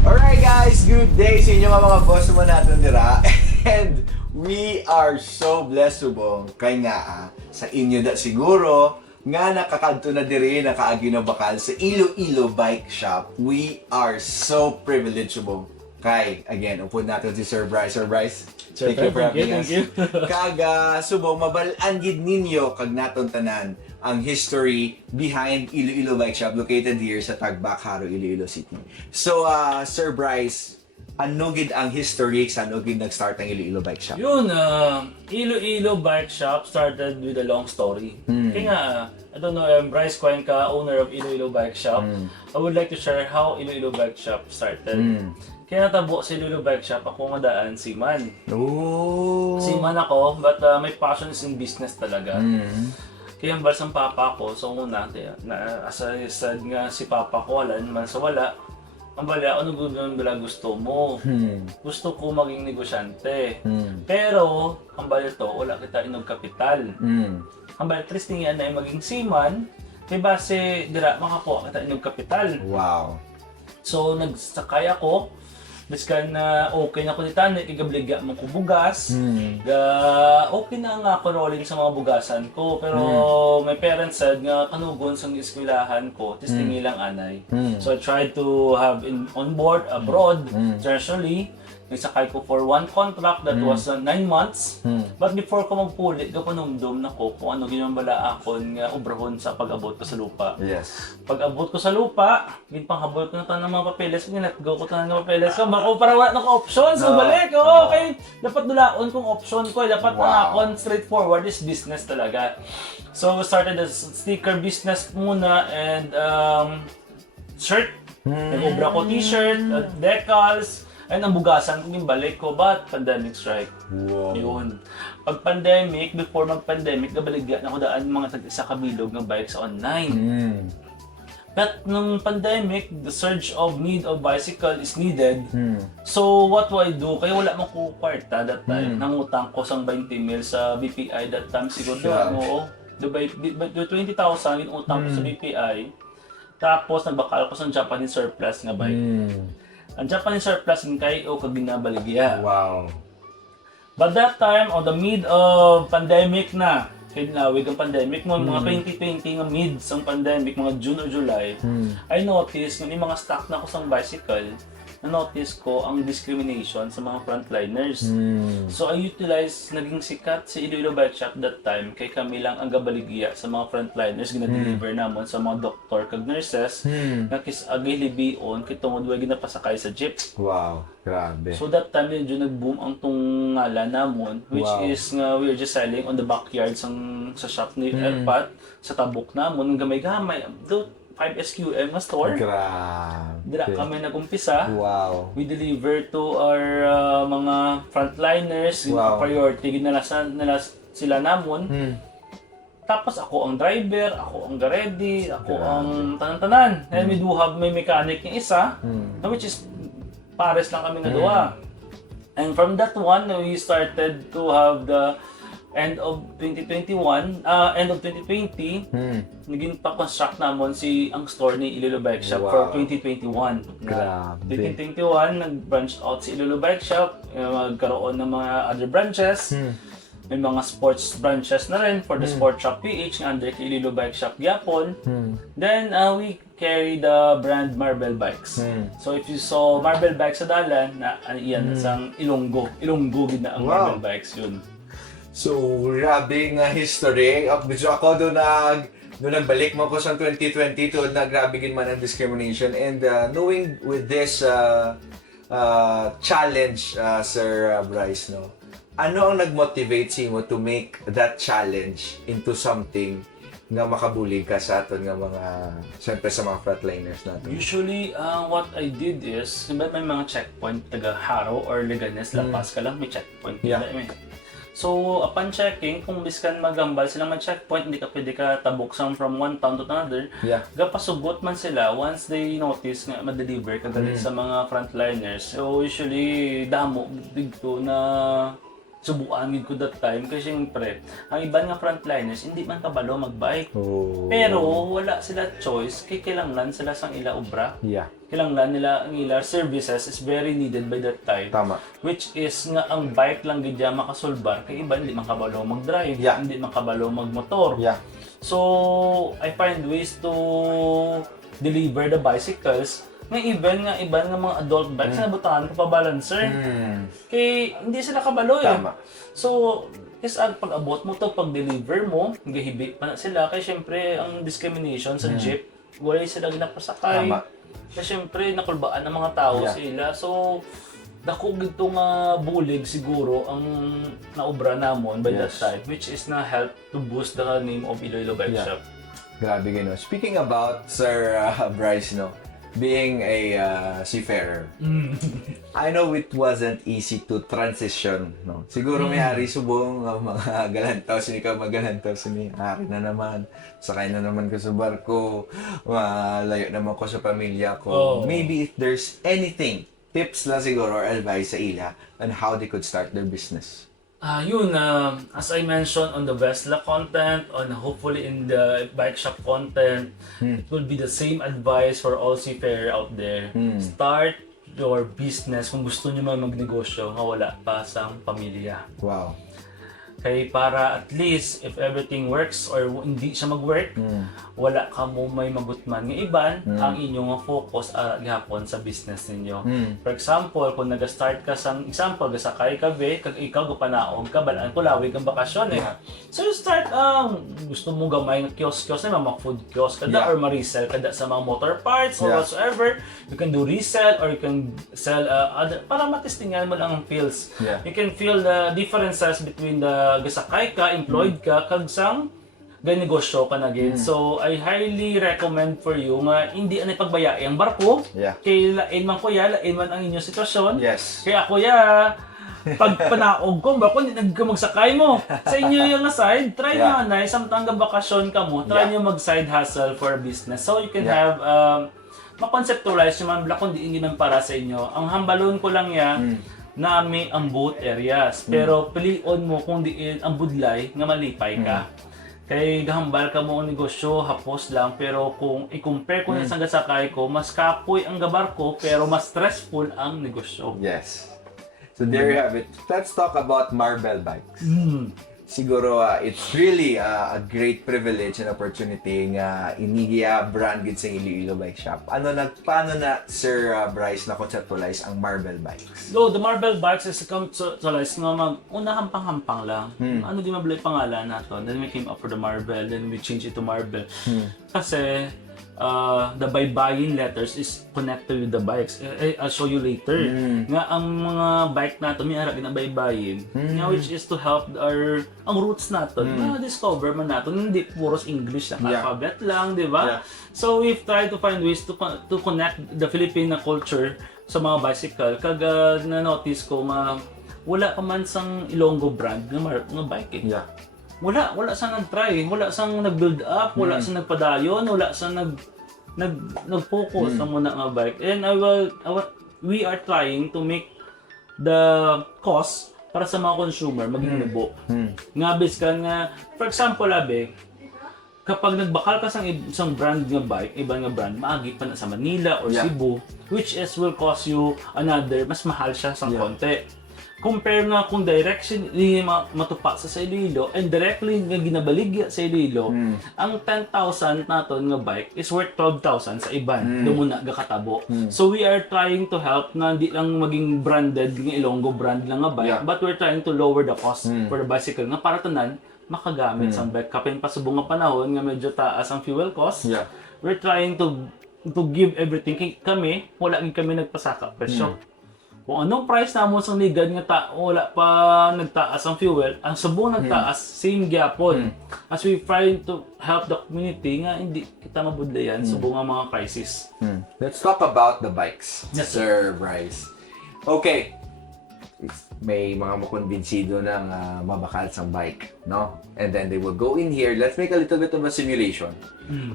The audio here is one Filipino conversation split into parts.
Alright guys, good day sa inyo mga boss mo natin dira. And we are so blessed subong kay nga sa inyo da siguro nga nakakadto na diri nakaagi na bakal sa Iloilo Bike Shop. We are so privileged subong kay again upod natin si Sir Bryce. Sir Bryce, thank you for having us. Kaga subong mabalaan gid ninyo kag naton tanan ang history behind Iloilo Bike Shop located here sa Tagbac, Haro, Iloilo City. So, Sir Bryce, ano gid ang history sa ano gid nag-start ang Iloilo Bike Shop? Yun, Iloilo Bike Shop started with a long story. Kaya nga, I don't know, I'm Bryce Cuenca, owner of Iloilo Bike Shop. I would like to share how Iloilo Bike Shop started. Kaya natabo sa Iloilo Bike Shop, ako madaan seaman. Oh. Seaman ako, but my passion is in business talaga. Kaya ang bals ng papa ko, so una, as I said nga si papa ko, wala naman sa wala. Ang bala, ano gusto mo? Gusto ko maging negosyante. Pero, ang bala to, wala kita inog kapital. Ang bala, tristing yan na maging seaman, kay base, dira, makakuha kita inog kapital. Wow. So, nagsakay ako. Biskan na okay na ko ni Tanay, kigabligya mo ko bugas. Okay na nga ako rolling sa mga bugasan ko. Pero my parents said nga kanugon sa eskwelahan ko, tistingi lang anay. So I tried to have on board abroad, internationally. Nagsakay ko for one contract that was 9 months. But before ko magpulit, kapanumdum na ko kung ano ginambala akon nga obrahon sa pag-abot ko sa lupa. Yes. Pag-abot ko sa lupa, ginpanghabol ko na tayo ng mga papeles, let-go ko tayo ng mga papeles ko, bako para wala na ko options, so balik, okay, dapat dulaon kong option ko, dapat akon straightforward is business talaga. So, we started as sticker business muna and shirt, nag-ubra ko t-shirt, decals, and ang bugasan kung yung balik ko, but pandemic strike. Wow. Yun. Pag pandemic, before mag-pandemic, nabaligyan ako daan mga tag-isa kabilog ng bike sa online. But nung pandemic, the surge of need of bicycle is needed. So what do I do? Kaya wala man ko kwarta that time. Nangutang ko sang 20 mil sa BPI that time siguro. Oo. The 20,000 yung utang ko sa BPI. Tapos nagbakal ko sa Japanese surplus nga bike. Ang Japanese surplus ng kayo kag ginabaligya. Wow. But that time, on the mid of pandemic na, kinawig ang pandemic mo, mga 2020 nga mid sang pandemic, mga June or July, I noticed nung mga stock na ko sa bicycle, na-notice ko ang discrimination sa mga frontliners. So I utilized, naging sikat si Iloilo Bike Shop that time, kay kami lang ang gabaligya sa mga frontliners, gina-deliver namon sa mga doktor kag nurses, na kisagay libion, kitungod way ginapasakay sa jeep. Wow. Grabe. So that time medyo nag-boom ang tong ngalan namon, which is nga we are just selling on the backyard sa shop ni Elpat, sa tabok namon, gamay-gamay. 5 SQM na store. Grabe. Dira kami nag-umpisa. Wow. We deliver to our mga frontliners, priority nila sila namon. Tapos ako ang driver, ako ang garedi, ako ang tanan-tanan. And we do have may mechanic yung isa, which is pares lang kami nga duha. And from that one, we started to have the end of 2021, end of 2020, naging pa-construct namon ang store ni Iloilo Bike Shop for 2021. Grabe. 2021, nag-branch out si Iloilo Bike Shop, magkaroon ng mga other branches. May mga sports branches na rin for the Sport Shop PH nga under kay Iloilo Bike Shop Gyapon. Then we carry the brand Marble Bikes. So if you saw Marble Bikes sa dalan, iyan sang Ilonggo gid na ang Marble Bikes yun. So, grabe nga history. Medyo ako doon nagbalik mo ko sa 2020 to grabe gid man ang discrimination. And knowing with this challenge, Sir Bryce, no? Ano ang nag-motivate si mo to make that challenge into something nga makabulig ka sa aton nga mga, siyempre sa mga frontliners natin? Usually, what I did is, may mga checkpoint, taga Haro or Leganes, lapas ka lang, may checkpoint. So, upon checking, kung biskan magambal sila mag-checkpoint, hindi ka pwede ka tabuksan from one town to another. Gapasugot man sila once they notice nga ma-deliver ka sa mga frontliners. So, usually, damo dito na subuan gid ko that time kasi syempre ang iban nga frontliners hindi man kabalo magbike. Oh. Pero wala sila choice kay kailangan sila sang ila obra. Yeah. Kailangan nila ang ila services is very needed by that time. Tama. Which is nga ang bike lang gid ya makasulbar kay iban hindi man kabalo mag-drive, Yeah. hindi man kabalo magmotor. Yeah. So I find ways to deliver the bicycles nga iban nga mga adult bikes na butahan ko pa balancer. Kay hindi sila kabalo eh. Tama. So, pag abot mo to, pag deliver mo, gahibi pa na sila. Kaya syempre, ang discrimination sa jeep, wala sila ginapasakay. Tama. Kaya syempre, nakulbaan ng mga tao sila. So, dako gito nga bulig siguro ang naobra namon by that time, which is na help to boost the name of Iloilo Bike Shop. Grabe gano. Speaking about Sir Bryce, no, being a seafarer, I know it wasn't easy to transition, no. Siguro may hari subong mga galantaw sini ka magalantaw sini hari na naman. Sakay na naman ko sa barko. Malayo naman ko sa pamilya ko. Maybe if there's anything, tips lang siguro or advice sa ila on how they could start their business. As I mentioned on the Vesla content, on hopefully in the bike shop content, it will be the same advice for all seafarer out there. Start your business kung gusto niyo man magnegosyo nga wala pa sa pamilya. Wow. Kay para at least if everything works or hindi siya mag-work, wala ka mo may magutman nga iban ang inyong focus gihapon sa business ninyo. For example, kung nag-start ka sa example gasakay ka be kag ikaw gupanaog ka balaan ko lawig ang bakasyon eh. So you start gusto mo gamay nga kiosk na mga food kiosk kada or ma-resell kada sa mga motor parts or whatsoever. You can do resell or you can sell other para matistingan mo lang ang feels. You can feel the differences between the gasakay ka, employed ka, kag sang ganegosyo ka na gid. So I highly recommend for you nga hindi anay pagbayai ang barko. Kay lain man kuya, lain man ang inyong sitwasyon. Kaya kuya, pag panaog ko, bako hindi magsakay mo. Sa inyo yung side, try nyo na, samtang bakasyon ka mo, try nyo mag-side hustle for business. So you can have ma-conceptualize yung mga blakon, hindi man para sa inyo. Ang hambalon ko lang yan, nami ang both areas. Pero pilion mo kung diin ang budlay nga malipay ka. Kay gahambal ka mo ang negosyo, hapos lang. Pero kung i-compare ko sa gasakay ko, mas kapoy ang gabar ko, pero mas stressful ang negosyo. Yes. So there you have it. Let's talk about Marvel bikes. Siguro it's really a great privilege and opportunity nga inigiya brand gid sa Iloilo Bike Shop. Paano na Sir Bryce na conceptualize ang Marvel bikes? So the Marvel bikes is conceptualize nga una hampang-hampang lang. Ano di mabalay pangalan nato. Then we came up for the Marvel, then we changed it to Marvel. Kasi the baybayin letters is connected with the bikes. I'll show you later. Nga ang mga bike nato may ara ginabaybayin. Nga which is to help ang roots nato. Na-discover man nato hindi puros English na alphabet lang, di ba? So we've tried to find ways to connect the Filipino culture sa mga bicycle. Kag na-notice ko wala pa man sang Ilonggo brand nga bike eh. Wala sang nag-try, wala sang nag-build up, wala sang nagpadayon, wala sang nag-focus sa muna nga bike. And we are trying to make the cost para sa mga consumer maging nubo. Nga biskan nga, for example, kapag nagbakal ka sa isang brand nga bike, ibang nga brand, maagi pa na sa Manila or Cebu, which is will cost you another, mas mahal siya sa konti. Compare nga kung direction ni matupa sa Iloilo and directly nga ginabaligya sa Iloilo, ang 10,000 naton nga bike is worth 12,000 sa iban. Dumuna gakatabo. So we are trying to help na hindi lang maging branded nga Ilonggo brand lang nga bike, but we're trying to lower the cost for the bicycle nga para tanan makagamit sa bike. Kapin pasubong nga panahon nga medyo taas ang fuel cost. We're trying to give everything. Kami, wala kami nagpasaka presyo. Kung anong price na mo sa ligad nga wala pa nagtaas ang fuel, ang subong nagtaas, same gyapon. As we try to help the community nga hindi kita mabudlayan subong ang mga crisis. Let's talk about the bikes, Yes, Sir Bryce. Okay. May mga makonbinsido ng mabakal sa bike, no? And then they will go in here. Let's make a little bit of a simulation.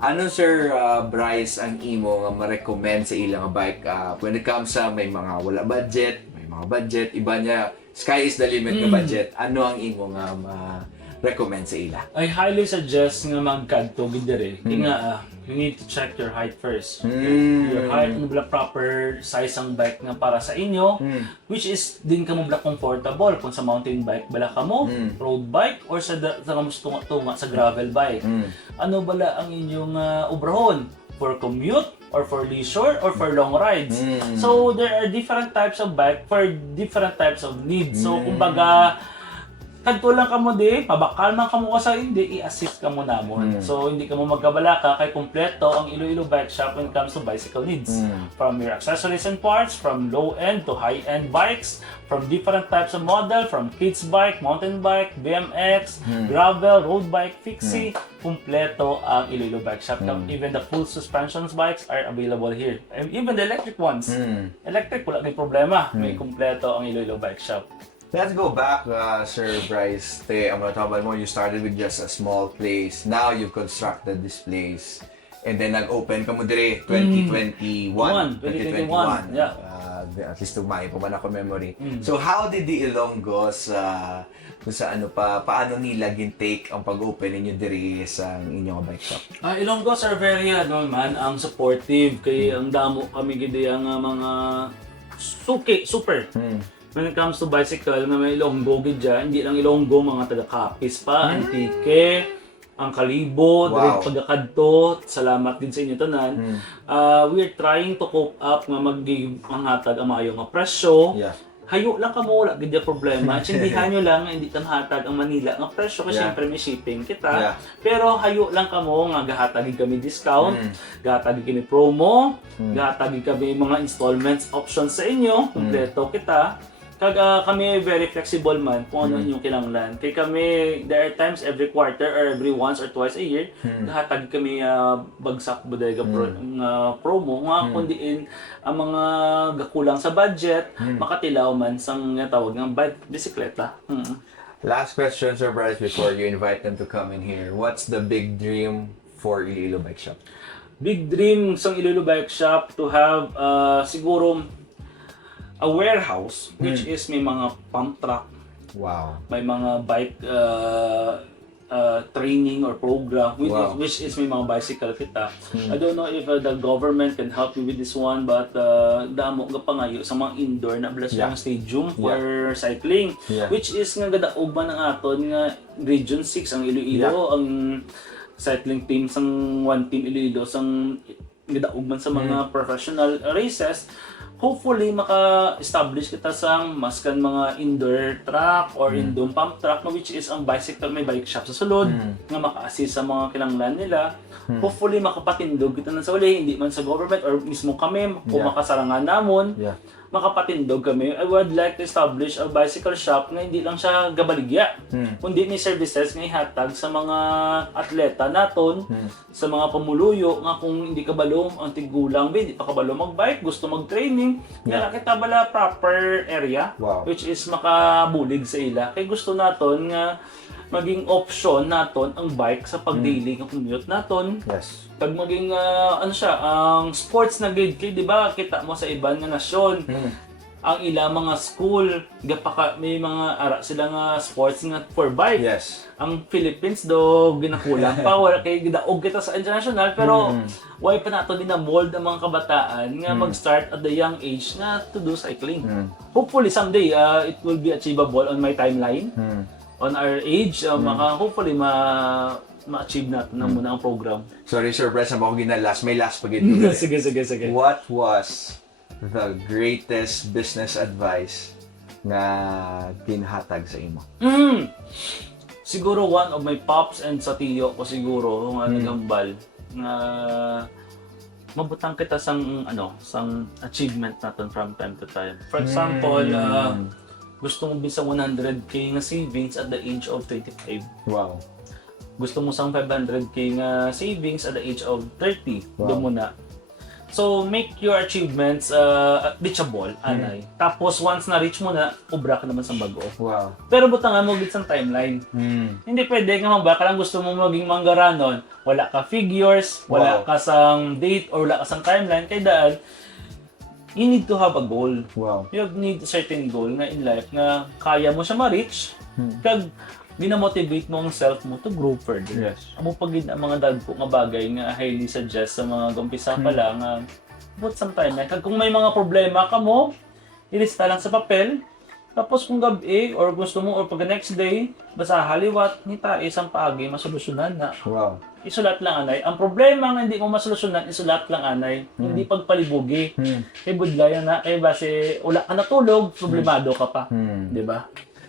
Ano, Sir Bryce, ang imo nga ma-recommend sa ilang bike when it comes sa may mga wala budget, may mga budget, iba niya, sky is the limit ng budget. Ano ang imo nga ma-recommend sa ila? I highly suggest nga magkadto gid diri. You need to check your height first. Your height, ano ba proper size ang bike nga para sa inyo, which is din ka mo bala comfortable kung sa mountain bike bala ka mo, road bike or sa tunga sa gravel bike. Ano bala ang inyong ubrahon for commute or for leisure or for long rides. So there are different types of bike for different types of needs. So kumbaga kadto lang kamo di, pabakal man kamo ka sa hindi, i-assist kamo namon. So hindi kamo magkabalaka kay kompleto ang Iloilo Bike Shop when it comes to bicycle needs. From your accessories and parts, from low-end to high-end bikes, from different types of model, from kids bike, mountain bike, BMX, gravel, road bike, fixie, kompleto ang Iloilo Bike Shop. Even the full suspensions bikes are available here. And even the electric ones. Electric, wala kang problema. May kompleto ang Iloilo Bike Shop. Let's go back, Sir Bryce. Ang mga mo, you started with just a small place. Now you've constructed this place. And then nag-open ka mo dire 2021. 2021. Yeah. At least tumay pa man ako memory. So how did the Ilonggos, kung sa ano pa, paano nila gin-take ang pag-open ninyo dire sa inyong bike shop? Ilonggos are very, ang supportive. Kaya ang damo kami gidi ang mga super. When it comes to bicycle, nga may Ilonggo gid dyan, hindi lang Ilonggo, mga taga-Capiz pa, Antique, ang Kalibo, direct pagkakadto, salamat din sa inyo tanan. We are trying to cope up nga manghatag ang maayo nga presyo. Hayo lang kamo, wala gid problema. Tsindihan nyo lang, hindi ka nahatag ang Manila nga presyo kasi syempre may shipping kita. Pero hayo lang kamo nga gahatag kami discount, gahatag kami promo, gahatag kami mga installments options sa inyo, kumpleto kita. Kami very flexible man kung ano yung kinanglan. Kaya kami, there are times every quarter or every once or twice a year, nahatag kami bagsak bodega promo, nga kundiin ang mga gakulang sa budget, makatilaw man sang tawag ng bisikleta. Last question, Sir Bryce, before you invite them to come in here. What's the big dream for Iloilo Bike Shop? Big dream sang Iloilo Bike Shop to have siguro a warehouse which is may mga pump track. May mga bike training or program which is may mga bicycle kita. I don't know if the government can help you with this one, but damo nga pangayo sa mga indoor na blas yung stadium for cycling, which is nga gadaog man ang aton nga Region 6 ang Iloilo, ang cycling team sang one team Iloilo sang gadaog man sa mga professional races. Hopefully maka-establish kita sang maskan mga indoor track or indoor pump track, which is ang bicycle may bike shop sa sulod nga maka-assist sa mga kinanglan nila. Hopefully makapatindog kita na sa uli, hindi man sa government or mismo kami kung makasarangan namon. Makapatindog kami. I would like to establish a bicycle shop na hindi lang siya gabaligya, kundi may services nga ihatag sa mga atleta naton, sa mga pamuluyo nga kung hindi kabalo ang tigulang, hindi pa kabalo magbike, gusto mag-training, kaya kita bala proper area, which is makabulig sa ila. Kaya gusto naton nga maging option naton ang bike sa pag-daily nga commute naton. Pag maging ang sports na grade kay, di ba? Kita mo sa ibang nga nasyon. Ang ila mga school, may mga ara sila nga sports nga for bike. Ang Philippines do ginakulang pa, wala kay gidaog kita sa international, pero why pa nato din na mold ang mga kabataan nga mag-start at the young age na to do cycling. Hopefully someday it will be achievable on my timeline. On our age, hopefully ma-achieve natin na muna ang program. Sorry, Sir Bryce, ako ginalas. May last pag Sige. What was the greatest business advice na ginhatag sa imo? Siguro one of my pops and sa tiyo ko siguro nga nagambal nga mabutang kita sang achievement natin from time to time. For example, gusto mo bisa 100k nga savings at the age of 25. Gusto mo sang 500k nga savings at the age of 30. Doon mo na. So, make your achievements reachable, anay. Tapos, once na-reach mo na, ubra ka naman sa bago. Pero butangan mo git sang timeline. Hindi pwede nga baka lang gusto mo maging manggaranon. Wala ka figures, wala ka sang date, or wala ka sang timeline. Kaya daan, you need to have a goal. Wow. You need a certain goal na in life na kaya mo siya ma-reach kag dinamotivate mo ang self mo to grow further. Yes. Amo pag ang mga dagko nga bagay nga highly suggest sa mga gumpisa pa lang nga put some time. Kag kung may mga problema ka mo, ilista lang sa papel. Tapos kung gabi or gusto mo or pag next day, basta haliwat nita isang paagi masolusyonan na. Wow. Isulat lang anay. Ang problema nga hindi mo masolusyonan, isulat lang anay. Hindi pagpalibugi. Kay budlaya na kay base wala ka natulog, problemado ka pa. 'Di ba?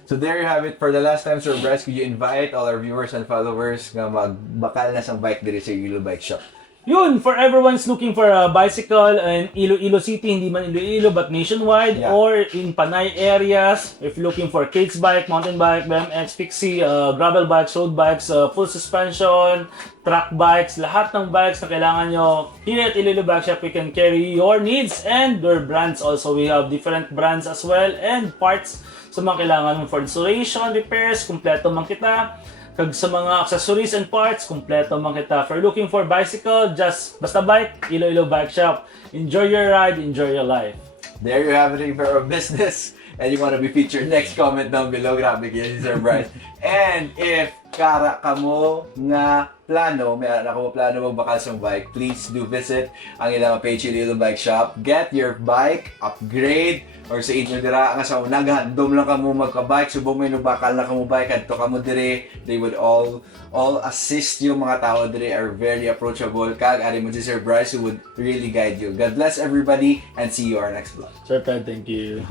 So there you have it. For the last time, Sir Bryce, could you invite all our viewers and followers nga magbakal na sang bike diri sa Ilo Bike Shop? Yun, for everyone's looking for a bicycle in Iloilo City, hindi man Iloilo but nationwide, Yeah. or in Panay areas, if you're looking for kids bike, mountain bike, BMX, Pixie, gravel bikes, road bikes, full suspension, track bikes, lahat ng bikes na kailangan nyo, here at Iloilo Bike Shop, we can carry your needs and your brands also. We have different brands as well and parts sa mga kailangan mo for installation, repairs, kumpleto man kita. Kag sa mga accessories and parts, kumpleto man kita. For looking for bicycle, just basta bike, Iloilo Bike Shop. Enjoy your ride, enjoy your life. There you have it. If you're a business and you want to be featured, next comment down below. Grabe kayo si Sir Bryce. And if kara ka mo nga plano, may ako mo plano magbakal sa bike, please do visit ang ilang page Iloilo Bike Shop. Get your bike, upgrade, or sa inyo dira nga sa naghandom lang kamo magka-bike, subong may nubakal na kamo bike adto kamo dire, they would all assist you. Mga tao dire are very approachable. Kag ari mo si Sir Bryce who would really guide you. God bless everybody and see you our next vlog. Sir Ted, thank you.